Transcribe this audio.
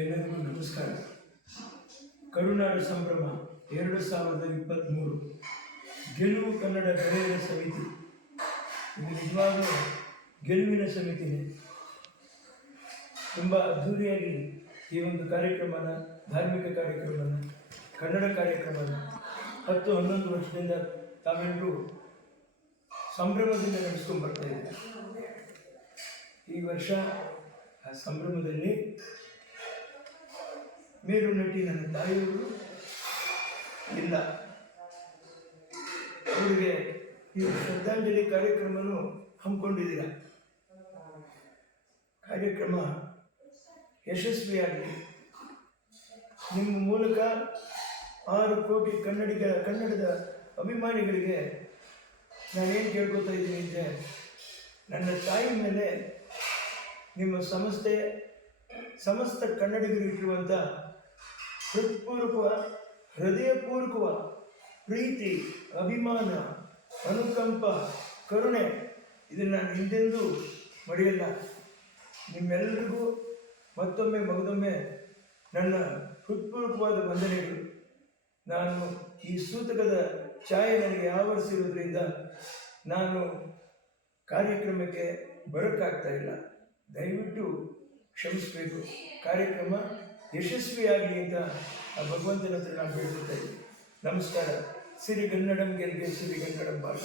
ಎಲ್ಲರಿಗೂ ನಮಸ್ಕಾರ. ಕರುನಾಡು ಸಂಭ್ರಮ 2023 ಗೆಲುವು ಕನ್ನಡ ಗೆಳೆಯರ ಸಮಿತಿ. ಇದು ನಿಜವಾಗಲೂ ಗೆಲುವಿನ ಸಮಿತಿನೇ. ತುಂಬ ಅದ್ಧೂರಿಯಾಗಿ ಈ ಒಂದು ಕಾರ್ಯಕ್ರಮನ, ಧಾರ್ಮಿಕ ಕಾರ್ಯಕ್ರಮನ, ಕನ್ನಡ ಕಾರ್ಯಕ್ರಮನ 10-11 ವರ್ಷದಿಂದ ತಾವೆಲ್ಲರೂ ಸಂಭ್ರಮದಿಂದ ನಡೆಸ್ಕೊಂಡು ಬರ್ತಾ ಇದ್ದಾರೆ. ಈ ವರ್ಷ ಆ ಸಂಭ್ರಮದಲ್ಲಿ ಮೇರು ನಟಿ ನನ್ನ ತಾಯಿಯವರು ಇಲ್ಲ. ಅವರಿಗೆ ಈ ಶ್ರದ್ಧಾಂಜಲಿ ಕಾರ್ಯಕ್ರಮನೂ ಹಮ್ಮಿಕೊಂಡಿದ್ದೀರ. ಕಾರ್ಯಕ್ರಮ ಯಶಸ್ವಿಯಾಗಲಿ. ನಿಮ್ಮ ಮೂಲಕ 6 ಕೋಟಿ ಕನ್ನಡದ ಅಭಿಮಾನಿಗಳಿಗೆ ನಾನೇನು ಕೇಳ್ಕೊತಾ ಇದ್ದೀನಿ ಅಂದರೆ, ನನ್ನ ತಾಯಿ ಮೇಲೆ ನಿಮ್ಮ ಸಮಸ್ತ ಕನ್ನಡಿಗರು ಇಟ್ಟಿರುವಂಥ ಹೃದಯಪೂರ್ವಕ ಪ್ರೀತಿ, ಅಭಿಮಾನ, ಅನುಕಂಪ, ಕರುಣೆ, ಇದನ್ನು ನಾನು ಹಿಂದೆಂದೂ ಮರೆಯಲ್ಲ. ನಿಮ್ಮೆಲ್ಲರಿಗೂ ಮಗದೊಮ್ಮೆ ನನ್ನ ಹೃತ್ಪೂರ್ವಕವಾದ ವಂದನೆಗಳು. ನಾನು ಈ ಸೂತಕದ ಛಾಯೆ ನನಗೆ ಆವರಿಸಿರೋದ್ರಿಂದ ನಾನು ಕಾರ್ಯಕ್ರಮಕ್ಕೆ ಬರೋಕ್ಕಾಗ್ತಾ ಇಲ್ಲ. ದಯವಿಟ್ಟು ಕ್ಷಮಿಸಬೇಕು. ಕಾರ್ಯಕ್ರಮ ಯಶಸ್ವಿಯಾಗಲಿ ಅಂತ ಆ ಭಗವಂತನ ಹತ್ರ ನಾನು ಬೇಡ್ಕೊತಾ ಇದ್ದೀನಿ. ನಮಸ್ಕಾರ. ಸಿರಿಗನ್ನಡಂ ಗೆಲ್ಗೆ ಸಿರಿಗನ್ನಡಂ ಬಾಳ.